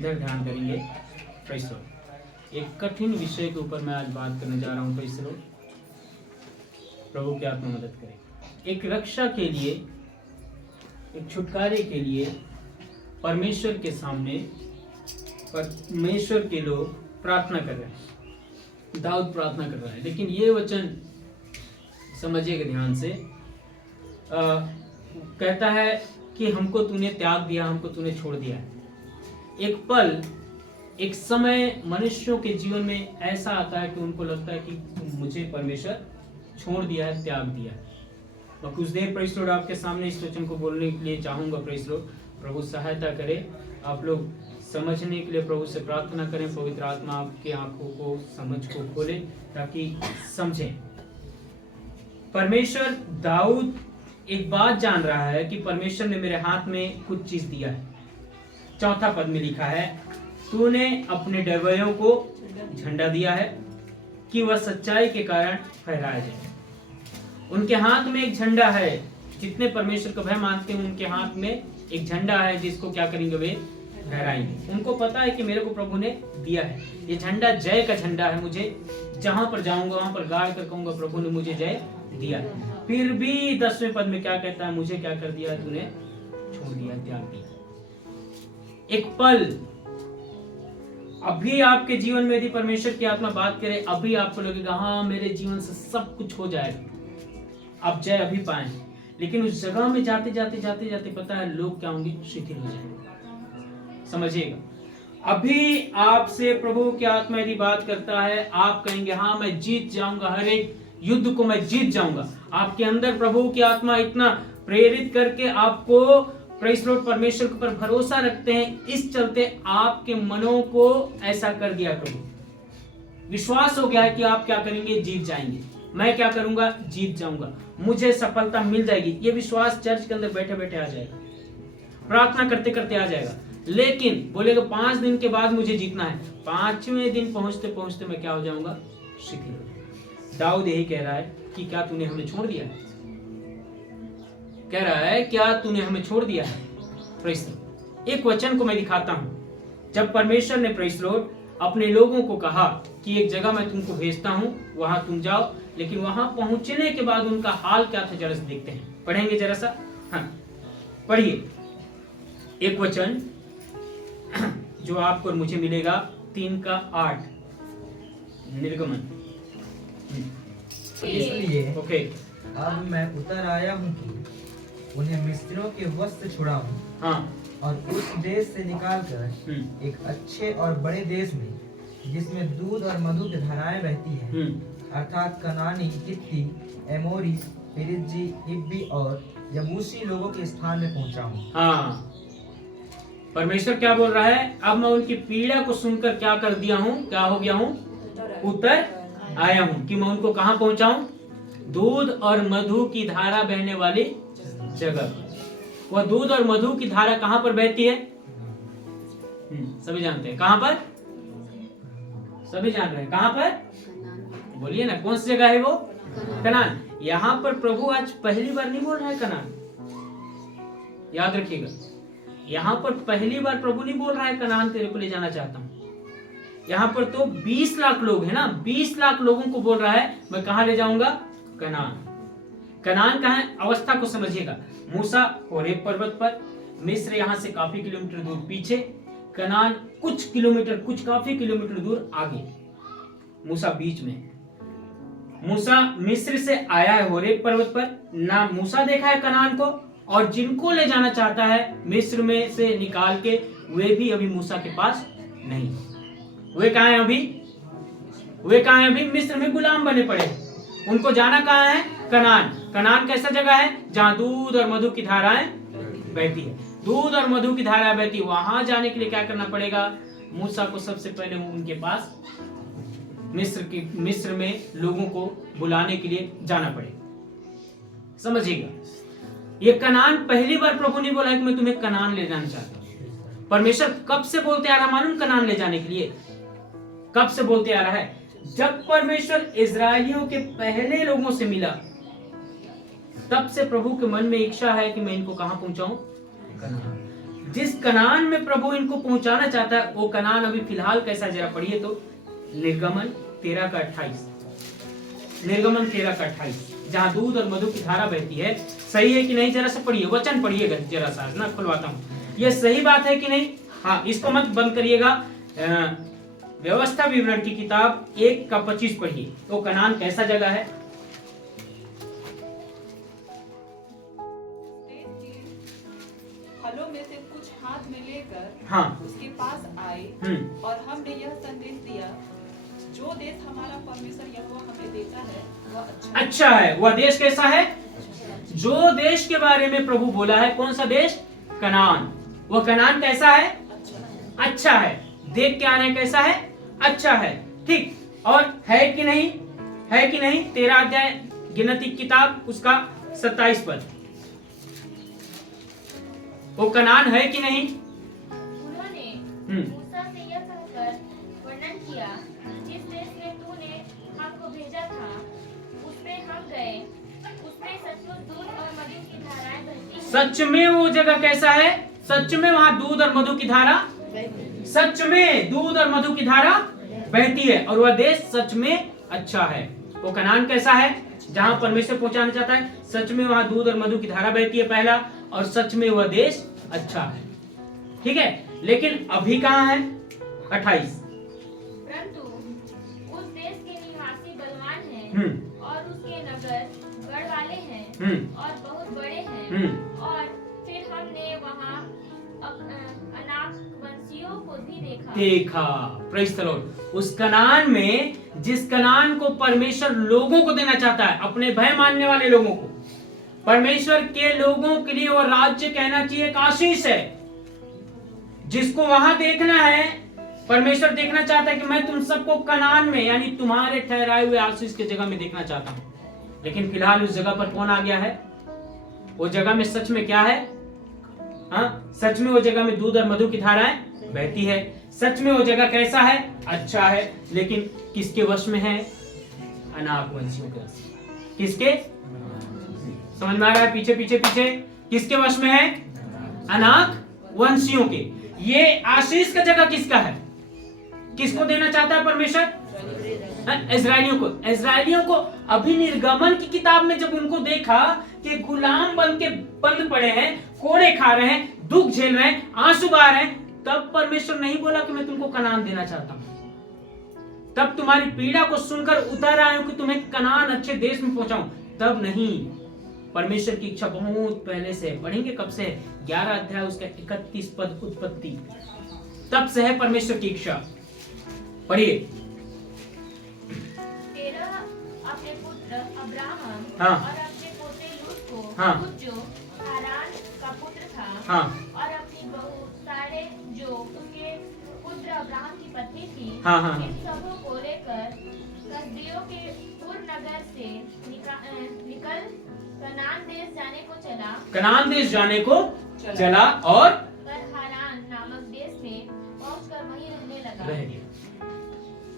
इधर ध्यान करेंगे। Praise the Lord. एक कठिन विषय के ऊपर मैं आज बात करने जा रहा हूँ। Praise the Lord. प्रभु की आत्मा मदद करे। एक रक्षा के लिए, एक छुटकारे के लिए परमेश्वर के सामने परमेश्वर के लोग प्रार्थना कर रहे हैं। दाऊद प्रार्थना कर रहा है, लेकिन ये वचन समझिएगा ध्यान से। कहता है कि हमको तूने त्याग दिया, हमको तूने छोड़ दिया। एक पल, एक समय मनुष्यों के जीवन में ऐसा आता है कि उनको लगता है कि मुझे परमेश्वर छोड़ दिया है, त्याग दिया है। मैं कुछ देर प्रेज़ द लॉर्ड आपके सामने इस वचन को बोलने के लिए चाहूंगा। Praise the Lord. प्रभु सहायता करे। आप लोग समझने के लिए प्रभु से प्रार्थना करें। पवित्र आत्मा आपकी आंखों को, समझ को खोले ताकि समझें। परमेश्वर, दाऊद एक बात जान रहा है कि परमेश्वर ने मेरे हाथ में कुछ चीज दिया है। 4 पद में लिखा है, तूने अपने डरवैयों को झंडा दिया है कि वह सच्चाई के कारण फहराया जाए। उनके हाथ में एक झंडा है। जितने परमेश्वर को भय मानते हैं उनके हाथ में एक झंडा है, जिसको क्या करेंगे, वे फहराएंगे। उनको पता है कि मेरे को प्रभु ने दिया है। ये झंडा जय का झंडा है। मुझे जहां पर जाऊंगा वहां पर गाड़ कर कहूंगा प्रभु ने मुझे जय दिया। फिर भी 10वें पद में क्या कहता है, मुझे क्या कर दिया, तूने छोड़ दिया, त्याग दिया। एक पल, अभी आपके जीवन में यदि परमेश्वर की आत्मा बात करे, अभी आपको लगेगा हाँ मेरे जीवन से सब कुछ हो जाएगा, आप जय अभी पाए। लेकिन उस जगह में जाते जाते पता है लोग क्या होंगे, शिथिल हो जाएंगे। समझिएगा, अभी आपसे प्रभु की आत्मा यदि बात करता है, आप कहेंगे हाँ मैं जीत जाऊंगा, हर एक युद्ध को मैं जीत जाऊंगा। आपके अंदर प्रभु की आत्मा इतना प्रेरित करके आपको प्रेज़ द लॉर्ड परमेश्वर के ऊपर भरोसा रखते हैं, इस चलते आपके मनों को ऐसा कर दिया प्रभु। विश्वास हो गया है कि आप क्या करेंगे, जीत जाएंगे। मैं क्या करूंगा, जीत जाऊंगा, मुझे सफलता मिल जाएगी। ये विश्वास चर्च के अंदर बैठे बैठे आ जाएगा, प्रार्थना करते करते आ जाएगा। लेकिन बोलेगा 5 दिन के बाद मुझे जीतना है, 5वें दिन पहुंचते पहुंचते मैं क्या हो जाऊंगा, शिथिल हो जाऊंगा। दाऊद यही कह रहा है कि क्या तूने हमें छोड़ दिया है, कह रहा है क्या तूने हमें छोड़ दिया है। Praise the Lord. एक वचन को मैं दिखाता हूं। जब परमेश्वर ने प्रेज़ द लॉर्ड अपने लोगों को कहा कि एक जगह मैं तुमको भेजता हूं, वहां तुम जाओ, लेकिन वहां पहुंचने के बाद उनका हाल क्या था जरा से देखते हैं। पढ़ेंगे जरा सा। हाँ पढ़िए एक वचन जो आपको और मुझे मिलेगा, 3:8 निर्गमन। इसलिए ओके, अब मैं उतर आया हूँ कि उन्हें मिस्रियों के वस्त्र छुड़ाऊं, हाँ, और उस देश से निकालकर एक अच्छे और बड़े देश में, जिसमें दूध और मधु की धाराएं बहती हैं, अर्थात कनानी, हित्ती, एमोरी, पेरिज्जी, हिब्बी और यबूसी लोगों के स्थान में पहुंचाऊं। हाँ, परमेश्वर क्या बोल रहा है, अब मैं उनकी पीड़ा को सुनकर क्या कर दिया हूँ, क्या हो गया हूँ, उतर आया हूँ कि मैं उनको कहाँ पहुंचाऊं, दूध और मधु की धारा बहने वाली जगह। वह दूध और मधु की धारा कहाँ पर बहती है, सभी जानते हैं कहाँ पर, सभी जान रहे हैं कहाँ पर, बोलिए ना कौन सी जगह है वो, कनान। यहाँ पर प्रभु आज पहली बार नहीं बोल रहा है कनान, याद रखिएगा। यहाँ पर पहली बार प्रभु नहीं बोल रहा है कनान तेरे को ले जाना चाहता हूँ। यहाँ पर तो 20 लाख लोग है ना, 20 लाख लोगों को बोल रहा है मैं कहाँ ले जाऊंगा, कनान। कनान कहाँ है, अवस्था को समझिएगा। मूसा होरेब पर्वत पर, मिस्र यहाँ से काफी किलोमीटर दूर पीछे, कनान कुछ किलोमीटर, कुछ काफी किलोमीटर दूर आगे, मूसा बीच में। मूसा मिस्र से आया है होरेब पर्वत पर, ना मूसा देखा है कनान को, और जिनको ले जाना चाहता है मिस्र में से निकाल के, वे भी अभी मूसा के पास नहीं। वे कहाँ हैं अभी, वे कहाँ हैं अभी, मिस्र में गुलाम बने पड़े। उनको जाना कहाँ है, कनान। कनान कैसा जगह है, जहाँ दूध और मधु की धाराएं बहती है। दूध और मधु की धाराएं बहती है, वहां जाने के लिए क्या करना पड़ेगा, मूसा को सबसे पहले उनके पास मिस्र में लोगों को बुलाने के लिए जाना पड़ेगा। समझिएगा, ये कनान पहली बार प्रभु ने बोला कि मैं तुम्हें कनान ले जाना चाहता हूं। परमेश्वर कब से बोलते आ रहा मालूम, कनान ले जाने के लिए कब से बोलते आ रहा है, जब परमेश्वर इजरायलियों के पहले लोगों से मिला, तब से प्रभु के मन में इच्छा है कि मैं इनको कहां पहुंचाऊं, कनान। जिस कनान में प्रभु इनको पहुंचाना चाहता है वो कनान अभी फिलहाल कैसा, जरा पढ़िए तो निर्गमन 13 का 28, निर्गमन 13 का 28, जहां दूध और मधु की धारा बहती है। सही है कि नहीं, जरा सा पढ़िए, वचन पढ़िएगा जरा सा, ना खुलवाता हूँ, ये सही बात है कि नहीं। हाँ, इसको मत बंद करिएगा। व्यवस्था विवरण की किताब 1 का 25 पढ़िए, वो कनान कैसा जगह है। फलों में से कुछ हाथ में लेकर हाँ, उसके पास आए और हमने यह संदेश दिया, जो देश हमारा परमेश्वर यहोवा हमें देता है वह अच्छा है। वह देश कैसा है? जो देश के बारे में प्रभु बोला है, कौन सा देश? कनान। वह कनान कैसा है? अच्छा है। देख के आ रहे हैं कैसा है? अच्छा है। ठीक, और है कि नहीं? है कि नहीं? 13 अध्याय गिनती किताब उसका 27 पद, वो कनान है कि नहीं? उन्होंने मूसा से यह कहकर वर्णन किया, जिस देश में तूने हमको भेजा था उसमें हम गए, उसमें सचमुच दूध और मधु की धाराएं बहती हैं। सच में वो जगह कैसा है? सच में वहां दूध और मधु की धारा, सच में दूध और मधु की धारा बहती है, और वह देश सच में अच्छा है। वो कनान कैसा है जहां परमेश्वर पहुंचाना चाहता है? सच में वहां दूध और मधु की धारा बहती है पहला, और सच में वह देश अच्छा है। ठीक है, लेकिन अभी कहां है? 28। परंतु उस देश के निवासी बलवान हैं और उसके नगर गढ़ वाले हैं और बहुत बड़े हैं, और फिर हमने वहाँ अनाक वंशियों को भी देखा। Praise the Lord. उस कनान में, जिस कनान को परमेश्वर लोगों को देना चाहता है, अपने भय मानने वाले लोगों को, परमेश्वर के लोगों के लिए वो राज्य कहना चाहिए एक आशीष है। जिसको वहां देखना है, परमेश्वर देखना चाहता है कि मैं तुम सबको कनान में, यानी तुम्हारे ठहराए हुए आशीष की जगह में देखना चाहता हूं। लेकिन फिलहाल उस जगह पर कौन आ गया है? वो जगह में सच में क्या है? हाँ, सच में वो जगह में दूध और मधु की धाराएं बहती है। सच में वो जगह कैसा है? अच्छा है। लेकिन किसके वश में है? अनाक वंशियों के वश में। किसके? समझ में आ रहा है? पीछे पीछे पीछे किसके वश में है? अनाक वंशियों के। ये आशीष का जगह किसका है? किसको देना चाहता है परमेश्वर? इजराइलियों को। इजराइलियों को अभी निर्गमन की किताब में जब उनको देखा कि गुलाम बन के बंद पड़े हैं, कोड़े खा रहे हैं, दुख झेल रहे हैं, आंसू बहा रहे हैं, तब परमेश्वर नहीं बोला कि मैं तुमको कनान देना चाहता हूं। तब तुम्हारी पीड़ा को सुनकर उतर आया हूं कि तुम्हें कनान अच्छे देश में पहुंचाऊं, तब नहीं। परमेश्वर की इच्छा बहुत पहले से है। पढ़ेंगे कब से? 11 अध्याय उसका 31 पद उत्पत्ति, तब से है परमेश्वर की इच्छा। पढ़िए। तेरह अपने पुत्र अब्राहम हाँ। और अपने पोते लूत को, हाँ। लूत जो हारान का पुत्र था, हाँ। और अपनी बहू सारे जो उसके पुत्र अब्राहम की पत्नी थी, हाँ, हाँ, हाँ। इन सबों को लेकर कसदियों के उर नगर से निकल कनान देश जाने को चला। कनान देश जाने को चला और पर हारान नामक देश में पहुंचकर वहीं रहने लगा। रह गया।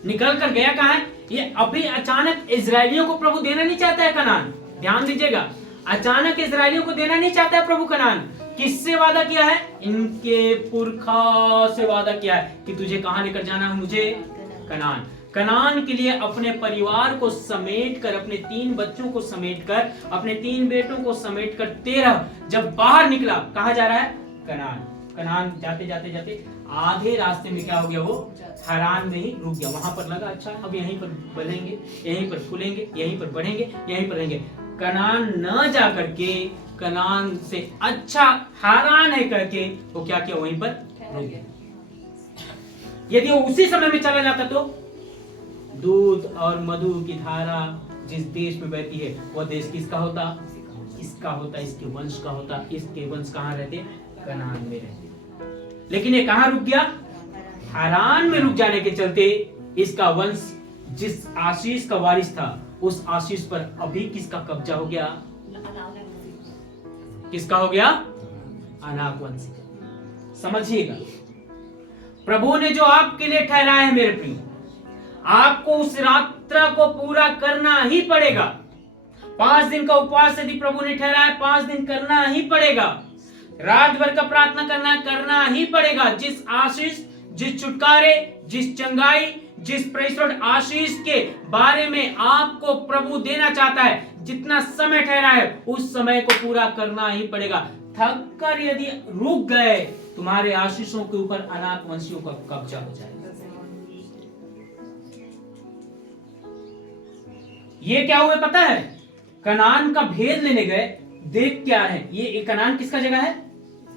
निकल कर गया कहाँ है? ये अभी अचानक इजरायलियों को प्रभु देना नहीं चाहता है कनान। ध्यान दीजिएगा, अचानक इजरायलियों को देना नहीं चाहता है प्रभु कनान। किससे वादा किया है? इनके पुरखा से वादा किया है कि तुझे कहाँ लेकर जाना है? मुझे कनान। कनान के लिए अपने परिवार को समेटकर, अपने 3 बच्चों को समेटकर, अपने 3 बेटों को समेटकर 13 जब बाहर निकला, कहाँ जा रहा है? कनान। कनान जाते जाते जाते आधे रास्ते में क्या हो गया? वो हारान में ही रुक गया। वहां पर लगा अच्छा अब यहीं पर बढ़ेंगे, यहीं पर फूलेंगे, यहीं पर बढ़ेंगे, यहीं पर रहेंगे। कनान न जा करके, कनान से अच्छा हारान है करके वो क्या किया? वहीं पर रुक गया। यदि वो उसी समय में चला जाता तो दूध और मधु की धारा जिस देश में बहती है वह देश किसका होता? इसका होता, इसके वंश का होता। इसके वंश कहाँ रहते? कनान में रहते। लेकिन ये कहाँ रुक गया? हारान में रुक जाने के चलते इसका वंश जिस आशीष का वारिस था, उस आशीष पर अभी किसका कब्जा हो गया? किसका हो गया? अनाक वंश। समझिएगा, प्रभु ने जो आपके लिए ठहराया है मेरे प्रिय, आपको उस यात्रा को पूरा करना ही पड़ेगा। 5 दिन का उपवास यदि प्रभु ने ठहराया, 5 दिन करना ही पड़ेगा। रात भर का प्रार्थना करना ही पड़ेगा। जिस आशीष, जिस छुटकारे, जिस चंगाई, जिस प्रेषण आशीष के बारे में आपको प्रभु देना चाहता है, जितना समय ठहरा है उस समय को पूरा करना ही पड़ेगा। थक कर यदि रुक गए, तुम्हारे आशीषों के ऊपर अनाथ वंशियों का कब्जा हो जाएगा। ये क्या हुआ पता है? कनान का भेद लेने गए, देख क्या है, ये कनान किसका जगह है?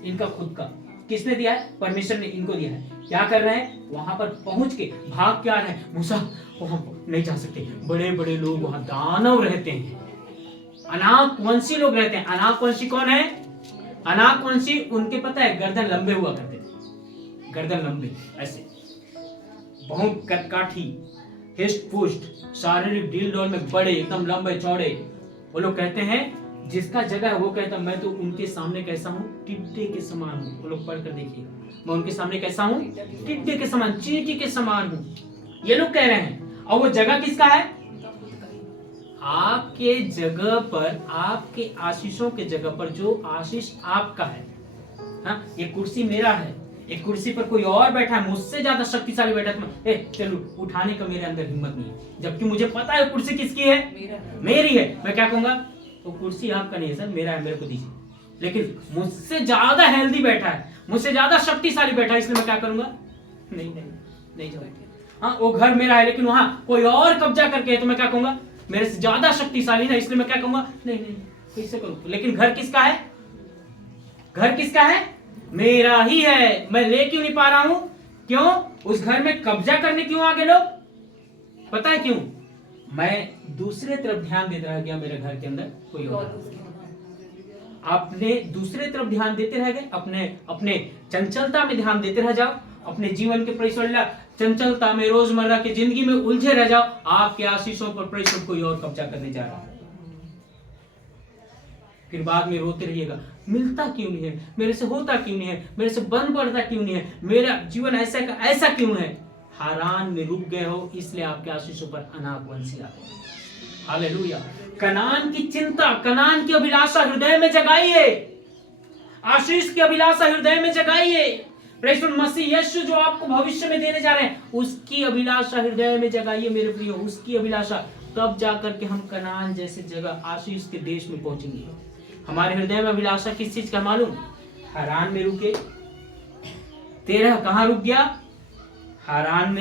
इनका खुद का। किसने दिया है? परमेश्वर ने इनको दिया है। क्या कर रहे हैं? वहां पर पहुंच के भाग क्या रहे हैं? मूसा वहां नहीं जा सकते, बड़े बड़े लोग वहां दानव रहते हैं, अनाकवंशी लोग रहते हैं। अनाकवंशी कौन है? अनाकवंशी उनके पता है गर्दन लंबे हुआ करते थे, गर्दन लंबे ऐसे, बहुत कदकाठी, हिस्ट पुष्ट, शारीरिक डील डोल में बड़े, एकदम लंबे चौड़े। वो लोग कहते हैं जिसका जगह है वो कहता मैं तो उनके सामने कैसा हूँ? टिड्डे के समान हूँ। वो लोग पढ़कर देखिएगा, मैं उनके सामने कैसा हूँ? टिड्डे के समान, चींटी के समान हूँ। ये लोग कह रहे हैं। और वो जगह किसका है? आपके जगह पर, आपके आशीषों के जगह पर जो आशीष आपका है। हाँ, ये कुर्सी मेरा है, एक कुर्सी पर कोई और बैठा है, मुझसे ज्यादा शक्तिशाली बैठा है, चलो उठाने का मेरे अंदर हिम्मत नहीं है, जबकि मुझे पता है कुर्सी किसकी है? मेरी है। मैं क्या कहूंगा? वो कुर्सी आपका नहीं है सर, मेरा है, मेरे को दीजिए। लेकिन मुझसे ज्यादा हेल्दी बैठा है, मुझसे ज्यादा शक्तिशाली बैठा है, इसलिए मैं क्या करूंगा? नहीं जाऊंगा। हाँ, वो घर मेरा है, लेकिन वहां कोई और कब्जा करके है, तो मैं क्या कहूंगा? मेरे से ज्यादा शक्तिशाली ना, इसलिए मैं क्या कहूंगा? नहीं कैसे करूं? लेकिन घर किसका है? घर किसका है? मेरा ही है। मैं ले क्यों नहीं पा रहा हूं? क्यों? उस घर में कब्जा करने क्यों आगे लोग? पता है क्यों? मैं दूसरे तरफ ध्यान देता रह गया, मेरे घर के अंदर कोई और। आपने दूसरे तरफ ध्यान देते रह गए, अपने चंचलता में ध्यान देते रह जाओ, अपने जीवन के परिश्रम चंचलता में, रोजमर्रा की जिंदगी में उलझे रह जाओ, आपके आशीषों पर परिश्रम कोई और कब्जा करने जा रहा है। फिर बाद में रोते रहिएगा, मिलता क्यों नहीं है, मेरे से होता क्यों नहीं है, मेरे से बन पड़ता क्यों नहीं है, मेरा जीवन ऐसा का ऐसा क्यों है? हारान में रुक गए हो, इसलिए आपके आशीषों पर अनाकवंशी आ गए। हालेलुया। कनान की चिंता, कनान की अभिलाषा हृदय में जगाइए, आशीष की अभिलाषा हृदय में जगाइए। प्रभु मसीह यीशु जो आपको भविष्य में देने जा रहे हैं, उसकी अभिलाषा हृदय में जगाइए मेरे प्रियो, उसकी अभिलाषा। तब जाकर के हम कनान जैसे जगह, आशीष के देश में पहुंचेंगे। हमारे हृदय में अभिलाषा किस चीज का मालूम? हारान में रुके। 13 कहां रुक गया? हारान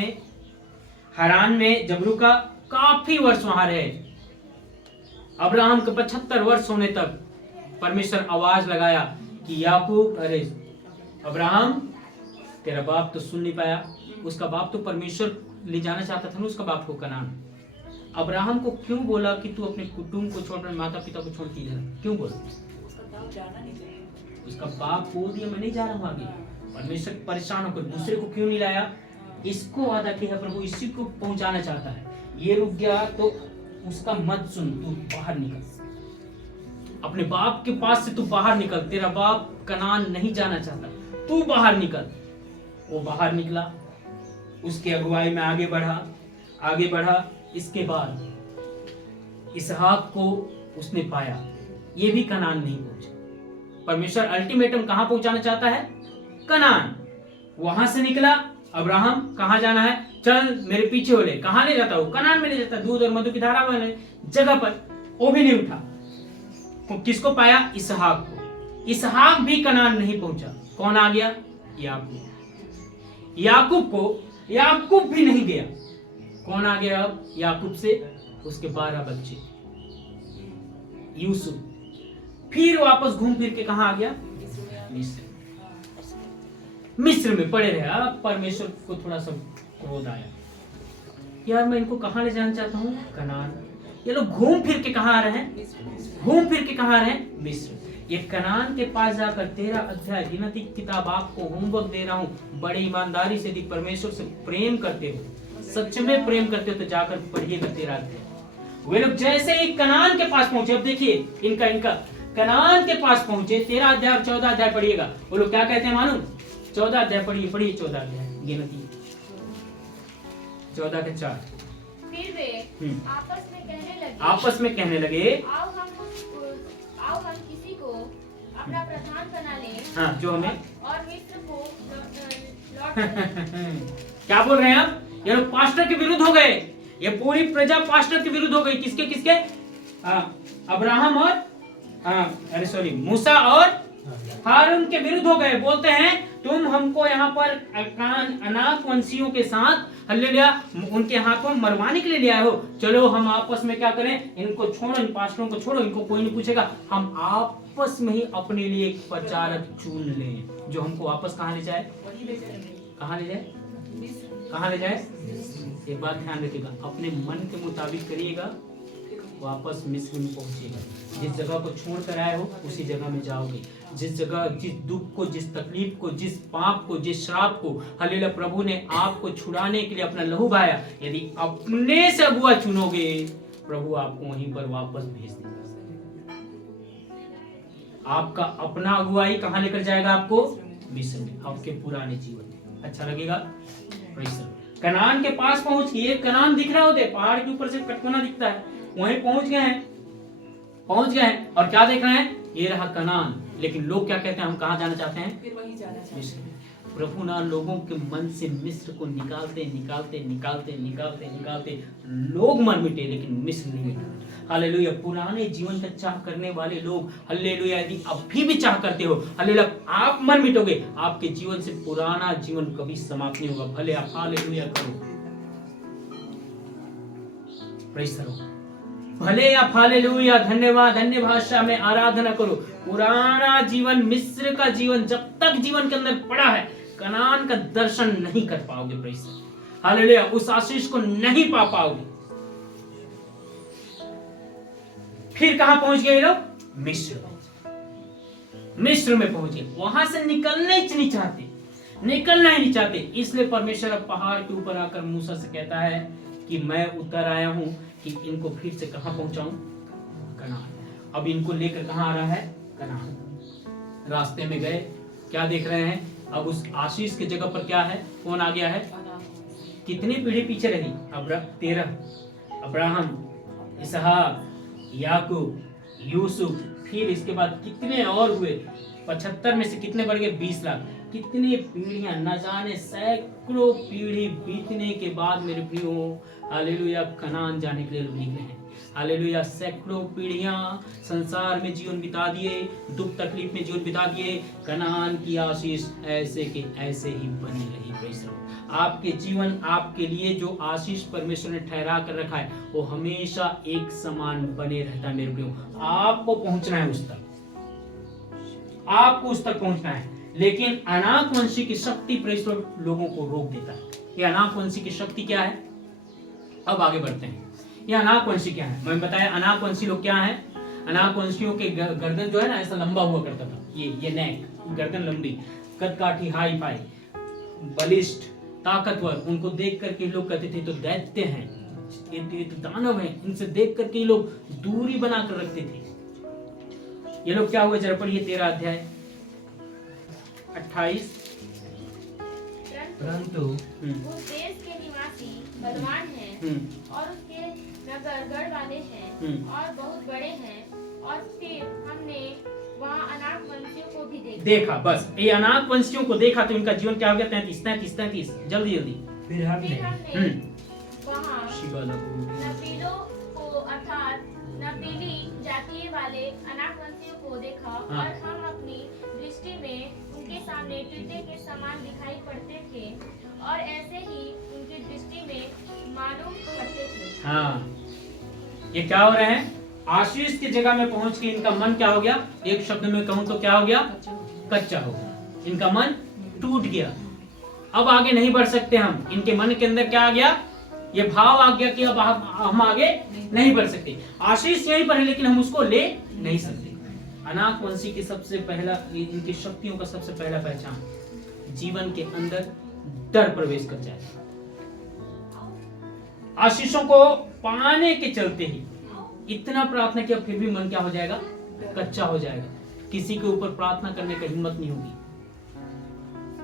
में जब रुका, काफी वर्ष वहां रहे। अब्राहम के 75 वर्ष होने तक परमेश्वर आवाज लगाया कि याकूब, अरे अब्राहम, तेरा बाप तो सुन नहीं पाया। उसका बाप तो परमेश्वर ले जाना चाहता था ना, उसका बाप को कनान। अब्राहम को क्यों बोला कि तू अपने कुटुंब को छोड़, माता पिता को छोड़ के इधर? क्यों बोला? उसका बाप बोल दिया मैं नहीं जा रहा हूं आगे। परमेश्वर परेशान होकर दूसरे को क्यों नहीं लाया? इसको वादा किया प्रभु, इसी को पहुंचाना चाहता है। ये रुक गया तो उसका मत सुन, तू बाहर निकल, अपने बाप के पास से तू बाहर निकल। तेरा बाप कनान नहीं जाना चाहता, तू बाहर निकल। वो बाहर निकला, उसके अगुवाई में आगे बढ़ा। इसके बाद इसहाक को उसने पाया, ये भी कनान नहीं पहुंचा। परमेश्वर अल्टीमेटम कहां पहुंचाना चाहता है? कनान। वहां से निकला अब्राहम, कहां जाना है? चल मेरे पीछे हो ले। कहां ले जाता? वो कनान में ले जाता, दूध और मधु की धारा वाले जगह पर। वो भी नहीं उठा। तो किसको पाया? इसहाक को। इसहाक भी कनान नहीं पहुंचा। कौन आ गया? याकूब भी नहीं गया। कौन आ गया अब? याकूब से उसके 12 बच्चे, यूसुफ। फिर वापस घूम फिर के कहां आ गया? मिस्र में पड़े रहे। अब परमेश्वर को थोड़ा सा क्रोध आया, यार मैं इनको कहां ले जाना चाहता हूं? कनान। ये लोग घूम फिर के कहां आ रहे हैं? मिस्र। ये कनान के पास जाकर 13 अध्याय गिनती किताब आपको होमवर्क दे रहा हूं। बड़ी ईमानदारी से यदि परमेश्वर से प्रेम करते हो, सच में प्रेम करते हो, तो जाकर पढ़िएगा 13 अध्याय। वे लोग जैसे ही कनान के पास पहुंचे, अब देखिए इनका कनान के पास पहुंचे, 13 अध्याय और 14 अध्याय पढ़िएगा। वो लोग क्या कहते हैं मालूम? 14 अध्याय पढ़िए 14 अध्याय गिनती 14 के 4। फिर वे आपस में कहने लगे आओ हम किसी को अपना प्रधान बना ले हाँ, जो हमें और मिस्र को लौट चले। क्या बोल रहे हैं आप? ये लोग पास्टर के विरुद्ध हो गए, ये पूरी प्रजा पास्टर के विरुद्ध हो गई। किसके किसके? अब्राहम और मूसा और हारून के विरुद्ध हो गए। बोलते हैं तुम हमको यहाँ पर अनाक वंशियों के साथ हालेलुया उनके हाथों मरवाने के लिए ले आए हो। चलो हम आपस में क्या करें, इनको छोड़ो, इन पास्टरों को छोड़ो, इनको कोई नहीं पूछेगा, हम आपस में ही अपने लिए एक प्रचारक चुन लें जो हमको वापस कहाँ ले जाए? कहाँ ले जाए? कहाँ ले जाए? एक बात ध्यान रखिएगा, अपने मन के मुताबिक करिएगा, वापस मिस्र में पहुंचेगा। जिस जगह को छोड़ कर आए हो उसी जगह में जाओगे। जिस जगह, जिस दुख को, जिस तकलीफ को, जिस पाप को, जिस श्राप को हालेलुया प्रभु ने आपको छुड़ाने के लिए अपना लहू बहाया, यदि अपने से अगुआ चुनोगे, प्रभु आपको वहीं पर वापस भेज देगा। आपका अपना अगुवाई कहाँ लेकर जाएगा? आपको मिस्र में, आपके पुराने जीवन में। अच्छा लगेगा? कनान के पास पहुंच गए। कनान दिख रहा होते, पहाड़ के ऊपर से कटकोना दिखता है, वहीं पहुंच गए हैं और क्या देख रहे हैं? ये रहा कनान। लेकिन लोग क्या कहते हैं? हम कहाँ जाना चाहते हैं? फिर वही जाना चाहिए। मिस्र में। प्रभु ना लोगों के मन से मिस्र को निकालते लोग मर मिटे, लेकिन मिस्र नहीं मिटा। हालेलुया। पुराने जीवन का चाह करने वाले लोग, हालेलुया, यदि अभी भी चाह करते हो, हालेलुया, आप मर मिटोगे, आपके जीवन से पुराना जीवन कभी समाप्त नहीं होगा, भले आप हालेलुया करो, प्रेज़ द लॉर्ड, भले आप हालेलुया, धन्यवाद, अन्य भाषा में आराधना करो, पुराना जीवन, मिस्र का जीवन जब तक जीवन के अंदर पड़ा है, कनान का दर्शन नहीं कर पाओगे। प्रेज़ हालेलुया, उस आशीष को नहीं पा पाओगे। फिर कहां पहुंच गए लोग? मिस्र में पहुंच गए। वहां से निकलना ही नहीं चाहते। इसलिए परमेश्वर अब पहाड़ के ऊपर आकर मूसा से कहता है कि मैं उतर आया हूं कि इनको फिर से कहां पहुंचाऊं? कनान। अब इनको लेकर कहां आ रहा है? कनान। रास्ते में गए, क्या देख रहे हैं? अब उस आशीष की जगह पर क्या है? कौन आ गया है? कितनी पीढ़ी पीछे रही? 13। अब्राहम, इसहाक, याकूब, यूसुफ, फिर इसके बाद कितने और हुए? 75 में से कितने बढ़ गए? 20 लाख। कितनी पीढ़ियां, न जाने सैकड़ों पीढ़ी बीतने के बाद मेरे प्रियो, हालेलुया, कनान जाने के लिए लोग निकले हैं। हालेलुया, सैकड़ों पीढ़ियां संसार में जीवन बिता दिए, दुख तकलीफ में जीवन बिता दिए, कनान की आशीष ऐसे के ऐसे ही बनी रही। Praise the Lord. आपके जीवन, आपके लिए जो आशीष परमेश्वर ने ठहरा कर रखा है, वो हमेशा एक समान बने रहता है। मेरे प्रियो, आपको पहुंचना है उस तक, आपको उस तक पहुंचना है। लेकिन अनाकवंशी की शक्ति प्रेज़ द लॉर्ड लोगों को रोक देता है। ये अनाकवंशी की शक्ति क्या है? अब आगे बढ़ते हैं। ये अनाकवंशी क्या है? मैं बताया अनाकवंशी लोग क्या हैं? अनाकवंशियों के गर्दन जो है ना, ऐसा लंबा हुआ करता था। ये नेक, गर्दन लंबी, कदकाठी, हाई फाई, बलिष्ठ, ताकतवर। उनको देख करके लोग कहते थे तो दैत्य हैं, ये तो दानव हैं। इनसे देख करके लोग दूरी बनाकर रखते थे। ये लोग क्या हुए? जरा पढ़िए 13 अध्याय 28। परंतु उस देश के निवासी बलवान हैं और उसके नगर गढ़ वाले हैं और बहुत बड़े हैं। और फिर हमने वहाँ अनाक वंशियों को भी देखा। बस ये अनाक वंशियों को देखा तो इनका जीवन क्या हो गया? 33। जल्दी। फिर हमने वहाँ नपीलों को अर्थात नपीली जाति वाले अनाक वंशियों को देखा। और हम अपनी दृष्टि में उनके सामने टिड्डे के समान दिखाई पड़ते थे और ऐसे ही उनकी दृष्टि में मालूम पड़ते थे। हाँ, ये क्या हो रहे हैं? आशीष की जगह में पहुंच के इनका मन क्या हो गया? एक शब्द में कहूं तो क्या हो गया? कच्चा हो गया। इनका मन टूट गया। अब आगे नहीं बढ़ सकते हम। इनके मन के अंदर क्या आ गया? ये भाव आ गया कि अब हम आगे नहीं बढ़ सकते। आशीष यहीं पर है लेकिन हम उसको ले नहीं सकते। अनाकवंशी की सबसे पहला, इनकी शक्तियों का सबसे पहला पहचान, जीवन के अंदर डर प्रवेश कर जाए। आशीषों को पाने के चलते ही इतना प्रार्थना किया, फिर भी मन क्या हो जाएगा? कच्चा हो जाएगा। किसी के ऊपर प्रार्थना करने का हिम्मत नहीं होगी।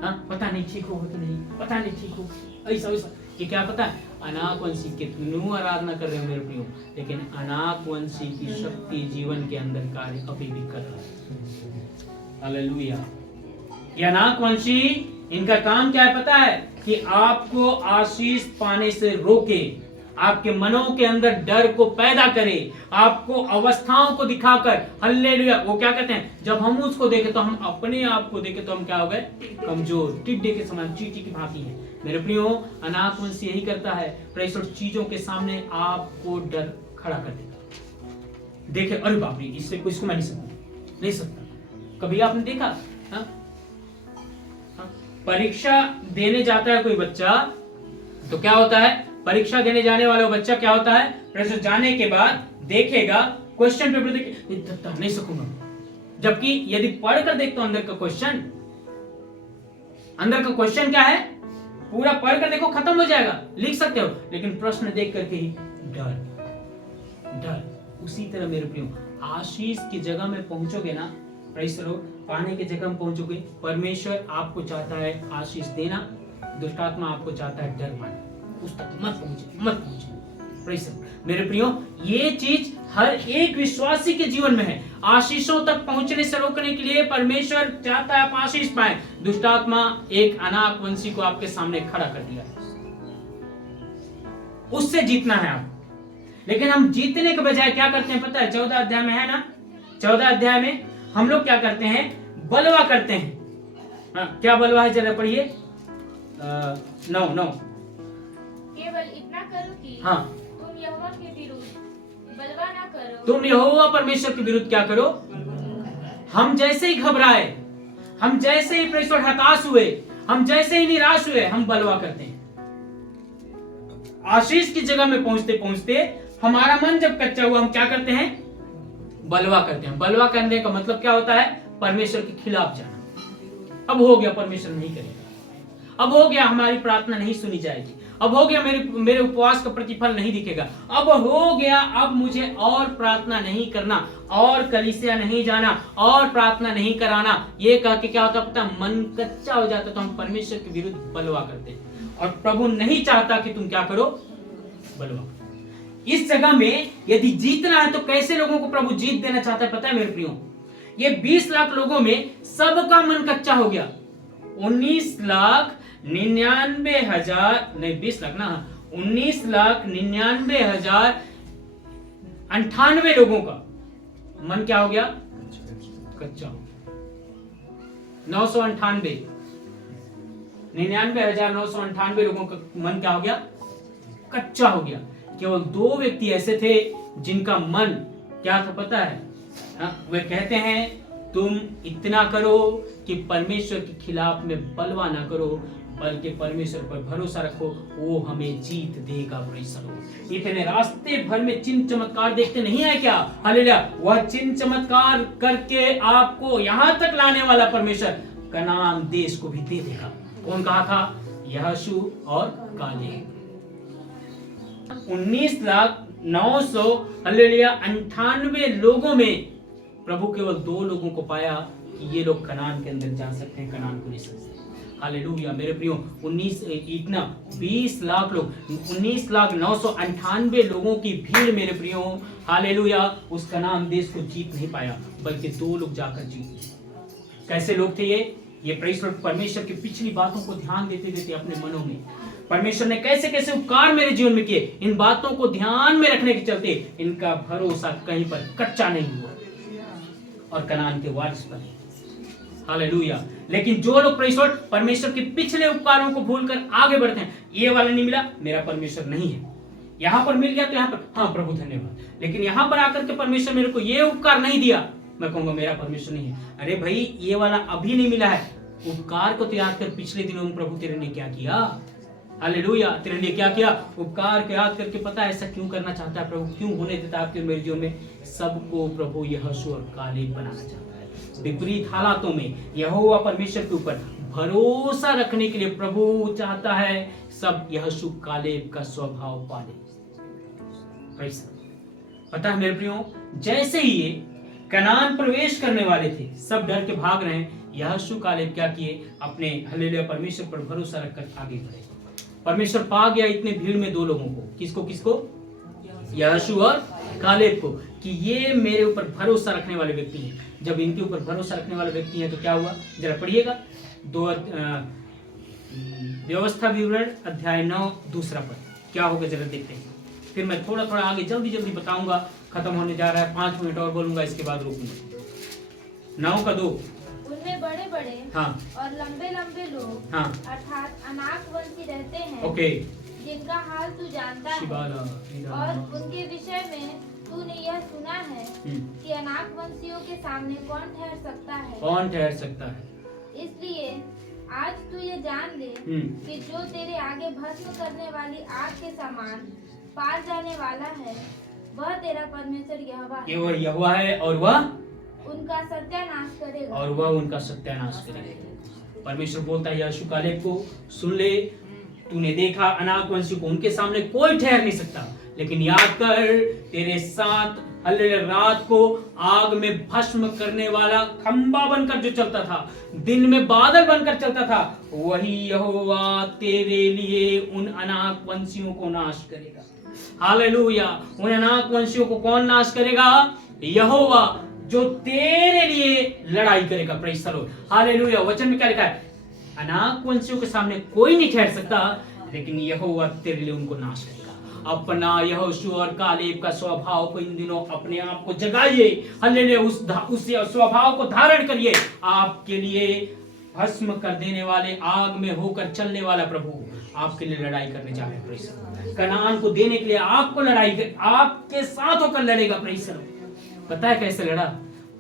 हाँ, पता नहीं ठीक होगा कि नहीं, पता नहीं ठीक हो, ऐसा ये क्या पता है? अनाकवंशी कितनों आराधना कर रहे हो मेरे प्रियो, लेकिन अनाकवंशी की शक्ति जीवन के अंदर कार्य अभी भी कर रहा है। हालेलुया। ये अनाकवंशी, इनका काम क्या है पता है? कि आपको आशीष पाने से रोके, आपके मनों के अंदर डर को पैदा करे, आपको अवस्थाओं को दिखाकर, हालेलुया, वो क्या कहते हैं, जब हम उसको देखे तो हम अपने आप को देखे तो हम क्या हो गए? कमजोर, टिड्डे के समान, चींटी की भांति है। मेरे प्रियो, अनाकवंशी यही करता है, प्रेषित चीजों के सामने आपको डर खड़ा कर देता। देखे, अरे बाप रे, इससे कोई इसको मैं नहीं सकता। कभी आपने देखा परीक्षा देने जाता है कोई बच्चा, तो क्या होता है? परीक्षा देने जाने वाला बच्चा क्या होता है? परीक्षा जाने के बाद देखेगा, क्वेश्चन पेपर देखे, नहीं सकूंगा। जबकि यदि पढ़कर देखता हूं अंदर का क्वेश्चन क्या है, पूरा पढ़कर देखो, खत्म हो जाएगा, लिख सकते हो, लेकिन प्रश्न देख करके ही डर। उसी तरह मेरे प्रियो, आशीष की जगह में पहुंचोगे ना, पाने की जगह में पहुंचोगे, परमेश्वर आपको चाहता है आशीष देना, दुष्टात्मा आपको चाहता है डर पाना। उस तक मत पहुंचे। मेरे प्रियो, ये चीज हर एक विश्वासी के जीवन में है। आशीषों तक पहुंचने से रोकने के लिए परमेश्वर चाहता है आप आशीष पाए। दुष्टात्मा एक अनाकवंशी को आपके सामने खड़ा कर दिया, उससे जीतना है आप। लेकिन हम जीतने के बजाय क्या करते हैं पता है? 14 अध्याय में है ना, 14 अध्याय में हम लोग क्या करते हैं? बलवा करते हैं। क्या बलवा है, जरा पढ़िए। 9 केवल इतना करो कि तुम यहोवा के विरुद्ध बलवा ना करो। तुम यहोवा परमेश्वर के विरुद्ध क्या करो? हम जैसे ही घबराए, हम जैसे ही परमेश्वर हताश हुए, हम जैसे ही निराश हुए, हम बलवा करते हैं। आशीष की जगह में पहुंचते पहुंचते हमारा मन जब कच्चा हुआ, हम क्या करते हैं? बलवा करते हैं। बलवा करने का मतलब क्या होता है? परमेश्वर के खिलाफ जाना। अब हो गया, परमेश्वर नहीं करेगा। अब हो गया, हमारी प्रार्थना नहीं सुनी जाएगी। अब हो गया, मेरे उपवास का प्रतिफल नहीं दिखेगा। अब हो गया, अब मुझे और प्रार्थना नहीं करना, और कलीसिया नहीं जाना, और प्रार्थना नहीं कराना। ये कह के क्या होता पता? मन कच्चा हो जाता, तो हम परमेश्वर के विरुद्ध बलवा करते हैं। और प्रभु नहीं चाहता कि तुम क्या करो? बलवा। इस जगह में यदि जीतना है तो कैसे लोगों को प्रभु जीत देना चाहता है पता है मेरे प्रियो? ये 20 लाख लोगों में सबका मन कच्चा हो गया। 19,99,098 लोगों का मन क्या हो गया? कच्चा हो गया। 998 99,998 लोगों का मन क्या हो गया? कच्चा हो गया। केवल 2 व्यक्ति ऐसे थे जिनका मन क्या था पता है? वे कहते हैं तुम इतना करो कि परमेश्वर के खिलाफ में बलवा ना करो, बल्कि परमेश्वर पर भरोसा रखो, वो हमें जीत देगा। प्रेज़। इतने रास्ते भर में चिन्ह चमत्कार देखते नहीं है क्या? हालेलुया। वह चिन्ह चमत्कार करके आपको यहां तक लाने वाला परमेश्वर कनान देश को भी दे देगा। कौन कहा था? यहोशू और कालेब। 19,998 लोगों में प्रभु केवल 2 लोगों को पाया कि ये लोग कनान के अंदर जा सकते हैं, कनान को ले सकते हैं। हालेलुया मेरे प्रियो। 20 लाख लोग, 19,998 लोगों की भीड़ मेरे प्रियो, हालेलुया, उस कनान देश को जीत नहीं पाया, बल्कि 2 लोग जाकर जीते। कैसे लोग थे ये परमेश्वर की पिछली बातों को ध्यान देते देते अपने मनों में परमेश्वर ने कैसे कैसे उपकार मेरे जीवन में किए, इन बातों को ध्यान में रखने के चलते इनका भरोसा कहीं पर कच्चा नहीं हुआ और कनान के वारिस बने। हालेलुया। लेकिन जो लोग परमेश्वर के पिछले उपकारों को भूलकर आगे बढ़ते हैं, ये वाला नहीं मिला, मेरा परमेश्वर नहीं है। यहां पर मिल गया तो यहां पर हाँ प्रभु धन्यवाद, लेकिन यहां पर आकर के परमेश्वर मेरे को ये उपकार नहीं दिया, मैं कहूंगा मेरा परमेश्वर नहीं है। अरे भाई, ये वाला अभी नहीं मिला है, उपकार को याद कर पिछले दिनों में प्रभु तेरे ने क्या किया। हालेलुया। तेरे लिए क्या किया, उपकार को याद करके पता है ऐसा क्यों करना चाहता है प्रभु, क्यों होने देता है आपके मेरे जीवन में। सबको प्रभु यहोशू और कालेब बनाना चाहता है। विपरीत हालातों में यहोवा परमेश्वर के ऊपर भरोसा रखने के लिए प्रभु चाहता है सब यहोशू कालेब का स्वभाव पाले। पता है मेरे प्रियो, जैसे ही ये कनान प्रवेश करने वाले थे, सब डर के भाग रहे हैं, यहोशू कालेब क्या किए, अपने हालेलुया परमेश्वर पर भरोसा रखकर आगे बढ़े। परमेश्वर पा गया इतने भीड़ में दो लोगों को, किसको किसको? यहोशू और कालेब को, कि ये मेरे ऊपर भरोसा रखने वाले व्यक्ति हैं। जब इनके ऊपर भरोसा रखने वाले व्यक्ति हैं तो क्या हुआ, जरा पढ़िएगा। व्यवस्था विवरण अध्याय 9 दूसरा पद क्या होगा जरा देखते हैं। फिर मैं थोड़ा थोड़ा आगे जल्दी जल्दी बताऊंगा, खत्म होने जा रहा है, 5 मिनट और बोलूंगा, इसके बाद रोकूंगा। 9:2 उनमें बड़े बड़े हाँ और लंबे लंबे लोग हाँ अर्थात अनाकवंशी रहते हैं, ओके, जिनका हाल तू जानता है। शिबाला और उनके विषय में तूने यह सुना है कि अनाकवंशियों के सामने कौन ठहर सकता है। कौन ठहर सकता है? इसलिए आज तू ये जान ले कि जो तेरे आगे भस्म करने वाली आग के समान पार जाने वाला है, वह तेरा परमेश्वर यहोवा ये है। वह यहोवा है और वह उनका सत्यानाश करेगा। और वह उनका सत्यानाश करेगा। परमेश्वर बोलता है यहोशू कालेब को, सुन ले, तूने देखा अनाकवंशी को, उनके सामने कोई ठहर नहीं सकता, लेकिन याद कर तेरे साथ रात को आग में भस्म करने वाला खंबा बनकर जो चलता था, दिन में बादल बनकर चलता था, वही यहोवा तेरे लिए उन अनाकवंशियों को नाश करेगा। हालेलुया। उन अनाकवंशियों को कौन नाश करेगा? यहोवा, जो तेरे लिए लड़ाई करेगा। Praise the Lord. हालेलुया। वचन में क्या लिखा है? अनाकवंशियों के सामने कोई नहीं ठहर सकता, लेकिन यहोवा तेरे लिए उनको नाश करेगा। अपना यहोशू और कालेब का स्वभाव को इन दिनों अपने आप को जगाइए। हालेलुया। उस स्वभाव को धारण करिए। आपके लिए भस्म कर देने वाले, आग में होकर चलने वाला प्रभु आपके लिए लड़ाई करने जा रहे हैं। Praise the Lord. कनान को देने के लिए आपको आपके साथ होकर लड़ेगा। Praise the Lord. पता है कैसे लड़ा?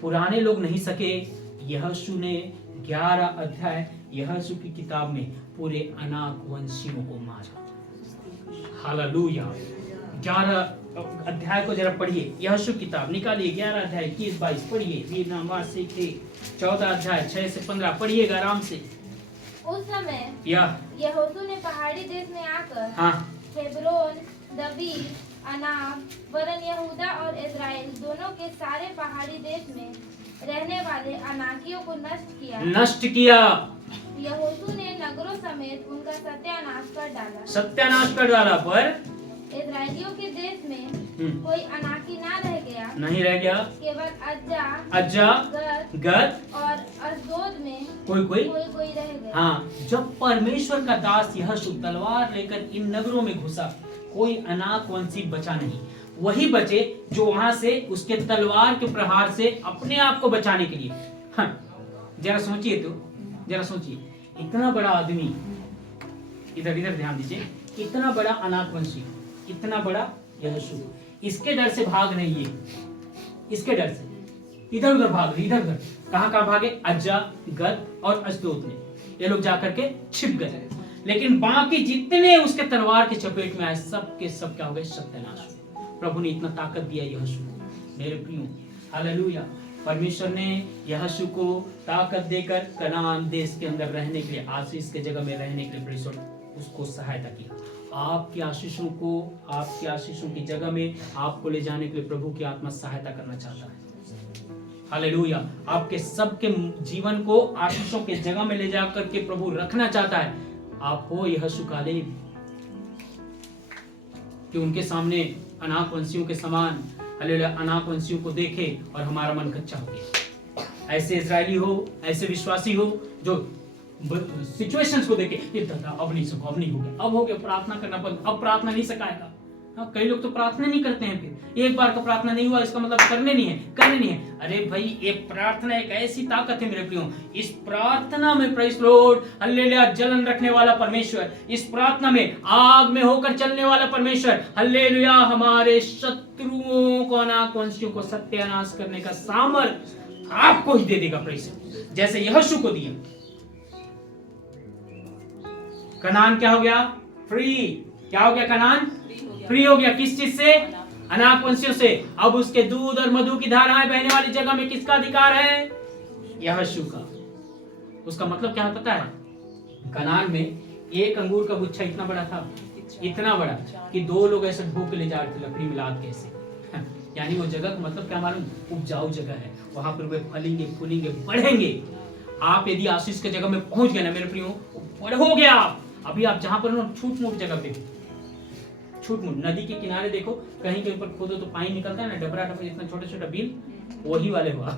पुराने लोग नहीं सके, यहोशू ने 11 अध्याय यहोशू की किताब में पूरे अनाकवंशियों को मारा। हालेलुया। 11 अध्याय को जरा पढ़िए, यहोशू किताब निकालिए, 11 अध्याय 21-22 पढ़िए। वीरनामा से 14 अध्याय 6 से 15 पढ़िएगा आराम से। उस समय यहोशू ने पहाड़ी देश में आकर हेब्रोन, दबीर, अनाब, वरन यहूदा और इस्राएल दोनों के सारे पहाड़ी देश में रहने वाले अनाकियों को नष्ट किया। यहोशू ने नगरों समेत उनका सत्यानाश कर डाला। पर इस्राएलियों के देश में कोई अनाकी नहीं रह गया। केवल अज्जा, गत और अशदोद में कोई रह गया। हाँ, जब परमेश्वर का दास यहोशू तलवार लेकर इन नगरों में घुसा, कोई अनाकवंशी बचा नहीं। वही बचे जो वहां से उसके तलवार के प्रहार से अपने आप को बचाने के लिए। हाँ, जरा सोचिए, इतना बड़ा आदमी, इधर ध्यान दीजिए, इतना बड़ा अनाकवंशी, इतना बड़ा यहोशू, इसके डर से भाग रही है, इसके डर से इधर उधर भाग रही, इधर उधर कहाँ भागे? अज्जा, गत और अशदोद में ये लोग जाकर के छिप गए। लेकिन बाकी जितने उसके तलवार के चपेट में आए, सब के सब क्या हो गए? सत्यानाश। प्रभु ने इतना ताकत दिया यहोशू। मेरे प्रियो, हालेलुया। परमेश्वर ने यहोशू को ताकत देकर कनान देश के अंदर रहने के लिए, आशीष के जगह में रहने के लिए उसको सहायता किया। आपकी आशीषों की जगह में आपको ले जाने के लिए प्रभु की आत्मा सहायता करना चाहता है। हालेलुया। आपके सबके जीवन को आशीषों के जगह में ले जाकर के प्रभु रखना चाहता है। आप हो यहोशू कालेब, कि उनके सामने अनाकवंशियों के समान, हालेलुया, अनाकवंशियों को देखे और हमारा मन कच्चा हो गया। ऐसे इजरायली हो, ऐसे विश्वासी हो जो सिचुएशंस को देखे, अब नहीं हो गया, अब हो गया, प्रार्थना करना बंद, अब प्रार्थना नहीं सकाएगा। हाँ, कई लोग तो प्रार्थना नहीं करते हैं, फिर एक बार का प्रार्थना नहीं हुआ इसका मतलब करने नहीं है। अरे भाई, एक प्रार्थना एक ऐसी ताकत है मेरे प्रियो, इस प्रार्थना में प्रेज़ द लॉर्ड, हालेलुया, जलन रखने वाला परमेश्वर, इस प्रार्थना में आग में होकर चलने वाला परमेश्वर, हालेलुया, हमारे शत्रुओं को, अनाकवंशियों को सत्यानाश करने का सामर्थ्य आपको ही दे देगा। प्रेज़, जैसे यहोशू को दिया। कनान क्या हो गया? फ्री। क्या हो गया? कनान फ्री हो गया। किस चीज से? अनाकवंशियों से। अब उसके दूध और मधु की धाराएं बहने वाली जगह में किसका अधिकार है? यहोशू का। उसका मतलब क्या पता है? कनान में एक अंगूर का गुच्छा इतना बड़ा था, इतना बड़ा कि 2 लोग ऐसे ढो के ले जा रहे थे लकड़ी में लाद के ऐसे। यानी वो जगह का मतलब क्या मालूम? उपजाऊ जगह है, वहां पर वे फलेंगे, फूलेंगे, बढ़ेंगे। आप यदि आशीष के जगह में पहुंच गए ना मेरे प्रियो, बढ़ोगे आप। अभी आप जहां पर छूट मूट जगह पे, छूट मूट नदी के किनारे देखो, कहीं के ऊपर खोदो तो पानी निकलता है ना, डबरा डबरा इतना छोटा छोटा बिल, वही वाले हुआ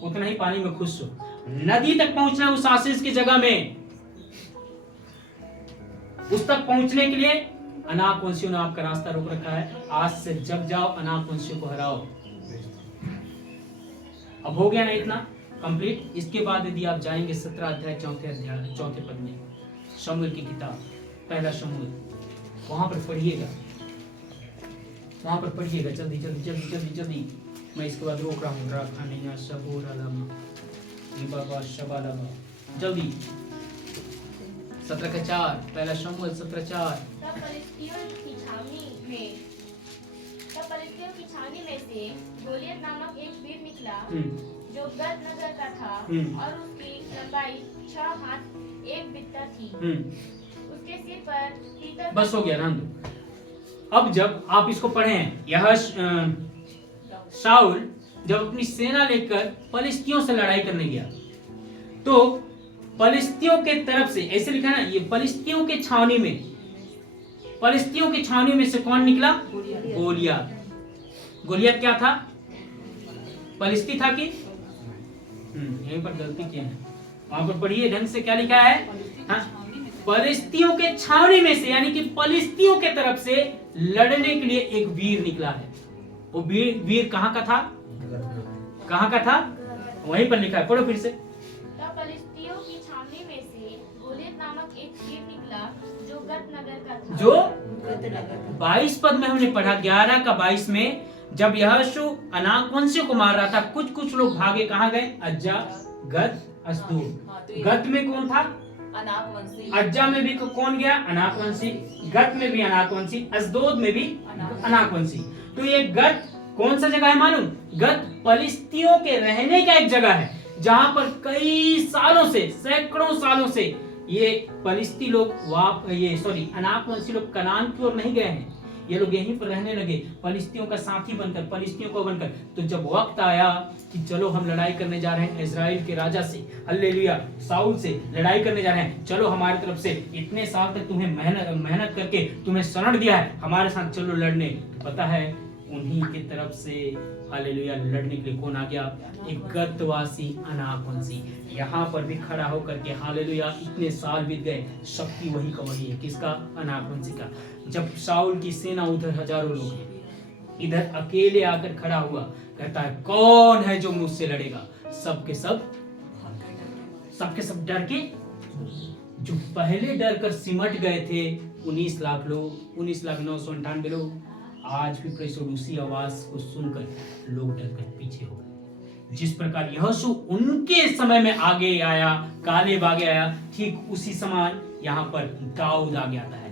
उतना ही पानी में खुश हो। नदी तक पहुंचना है उस आशीष की जगह में, उस तक पहुंचने के लिए अनाकवंशियों ने आपका रास्ता रोक रखा है। आज से जब जाओ अनाकवंशियों को हराओ। अब हो गया ना इतना कंप्लीट। इसके बाद यदि आप जाएंगे 17 अध्याय 4 पद में, शमूएल की किताब, पहला शमूएल, वहां पर पढ़िएगा, वहां पर पढ़िएगा जल्दी जल्दी जल्दी जल्दी जल्दी। मैं इसके बाद रोक रहा हूँ, रखा नहीं जल्दी। 17:4, पहला शमूएल 17:4। तब पलिश्तियों की छावनी में से गोलियत नामक एक वीर निकला, जो गत नगर का था, और उसकी लंबाई 6 हाथ 1 बित्ता थी। उसके सिर पर पीतल। बस हो गया, रहने दो। अब जब आप इसको पढ़े हैं, यह शाऊल जब अपनी सेना लेकर पलिश्तियों से लड़ाई करने गया, तो पलिश्तियों के तरफ से, ऐसे लिखा है ना, ये पलिश्तियों के छावनी में, पलिश्तियों की छावनी में से कौन निकला? गोलियत। गोलियत क्या था? पलिश्ती था कि? यहीं पर गलती किया है, वहां पर पढ़िए ढंग से क्या लिखा है। पलिश्तियों के छावनी में से, यानी कि पलिश्तियों के तरफ से लड़ने के लिए एक वीर निकला है। वो वीर कहाँ का था? कहाँ का था? वहीं पर लिखा है, पढ़ो फिर से। तब पलिश्तियों की छावनी में से गोलियत नामक एक वीर निकला, जो गत नगर का था। जो 22 पद में हमने पढ़ा, 11 का 22 में, जब यहोशू अनाकवंशियों को मार रहा था, कुछ लोग भागे, कहाँ गए? अज्जा, गत, अस्दोद। गत में कौन था? अनाकवंशी। अज्जा में भी कौन गया? अनाकवंशी। गत में भी अनाकवंशी, अस्दोद में भी अनाकवंशी। तो ये गत कौन सा जगह है मालूम? गत पलिश्तियों के रहने का एक जगह है, जहां पर कई सालों से, सैकड़ों सालों से ये पलिश्ती लोग अनाकवंशी लोग कनान की ओर नहीं गए हैं। ये लोग यहीं पर रहने लगे, पलिश्तियों का साथी बनकर, पलिश्तियों को बनकर। तो जब वक्त आया कि चलो हम लड़ाई करने जा रहे हैं इजराइल के राजा से, हालेलुया, साउल से लड़ाई करने जा रहे हैं, चलो हमारी तरफ से, इतने साल तक तुम्हें मेहनत करके तुम्हें शरण दिया है, हमारे साथ चलो लड़ने। पता है उन्हीं की तरफ से, हालेलुया, लड़ने के लिए कौन आ गया? एक गतवासी अनाकवंशी। यहाँ पर भी खड़ा होकर के, हालेलुया, इतने साल बीत गए, शक्ति वही का वही है। किसका? अनाकवंशी का। जब शाऊल की सेना उधर हजारों लोग हैं, इधर अकेले आकर खड़ा हुआ, कहता है कौन है जो मुझसे लड़ेगा? सबके सब डर के, जो पहले डर कर सिमट गए थे 19 लाख लोग, 19,998 लोग, आज भी प्रेषित उसी आवाज को सुनकर लोग डरकर पीछे हो गए। जिस प्रकार यहोशू उनके समय में आगे आया, कालेब आगे आया, ठीक उसी समान यहाँ पर दाऊद आगे आता है।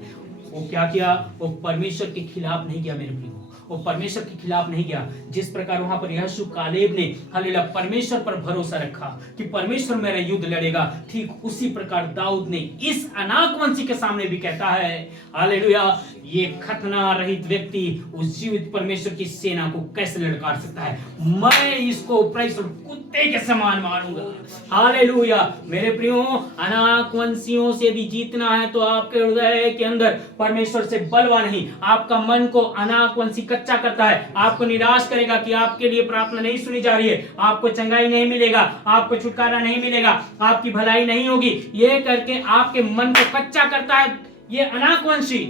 वो क्या किया? वो परमेश्वर के खिलाफ नहीं गया मेरे प्रियो, वो परमेश्वर के खिलाफ नहीं गया। जिस प्रकार वहां पर यहोशू कालेब ने, हालेलुया, परमेश्वर पर भरोसा रखा कि परमेश्वर मेरा युद्ध लड़ेगा, ठीक उसी प्रकार दाऊद ने इस अनाकवंशी के सामने भी कहता है, हालेलुया, ये खतना रहित व्यक्ति उस जीवित परमेश्वर की सेना को कैसे ललकार सकता है? मैं इसको कुत्ते के समान मारूंगा। हालेलुया मेरे प्रियो, अनाकवंशियों से भी जीतना है तो आपके हृदय के अंदर परमेश्वर से बलवा नहीं, आपका मन को अनाकवंशी कच्चा करता है, आपको निराश करेगा कि आपके लिए प्रार्थना नहीं सुनी जा रही है, आपको चंगाई नहीं मिलेगा, आपको छुटकारा नहीं मिलेगा, आपकी भलाई नहीं होगी, ये करके आपके मन को कच्चा करता है ये अनाकवंशी।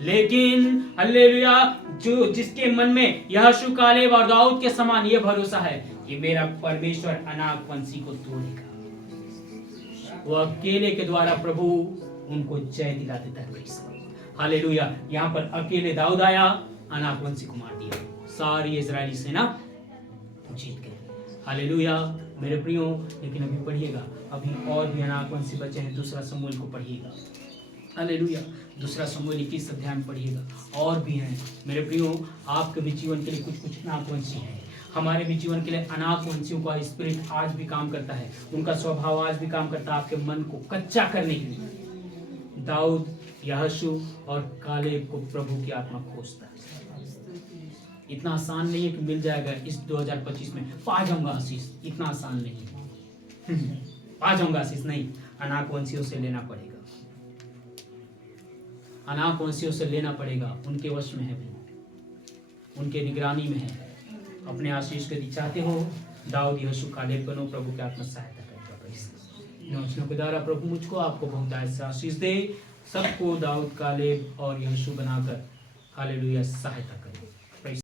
लेकिन हालेलुया, जो जिसके मन में यहोशू, कालेब और दाऊद के समान ये भरोसा है कि मेरा परमेश्वर अनाकवंशी को तोड़ेगा, वो अकेले के द्वारा प्रभु उनको जय दिला देता है। हालेलुया, यहाँ पर अकेले दाऊद आया, अनाकवंशी को मार दिया, सारी इजरायली सेना जीत गई। हालेलुया मेरे प्रियो, लेकिन अभी पढ़िएगा, अभी और भी अनाकवंशी बचे हैं। दूसरा शमूएल को पढ़िएगा, हालेलुया, दूसरा शमूएल 21 अध्याय में पढ़िएगा, और भी हैं मेरे प्रियो। आपके भी जीवन के लिए कुछ अनाकवंशी हैं, हमारे भी जीवन के लिए अनाकवंशियों का स्पिरिट आज भी काम करता है, उनका स्वभाव आज भी काम करता है आपके मन को कच्चा करने के लिए। दाऊद, यहोशू और कालेब को प्रभु की आत्मा खोजता है। इतना आसान नहीं है कि मिल जाएगा इस 2025 में, पा जाऊंगा आशीष, इतना आसान नहीं है, पा जाऊंगा आशीष नहीं, अनाकवंशियों से लेना पड़ेगा। अनाकवंशियों से लेना पड़ेगा, उनके वश में है भाई, उनके निगरानी में है। अपने आशीष यदि चाहते हो, दाऊद यहोशू कालेब बनो, प्रभु की आत्मा सहायता करेगा। इन वचनों के द्वारा प्रभु मुझको आपको बहुतायत से आशीष दे, सबको दाऊद कालेब और यहोशू बनाकर हालेलुया सहायता करे।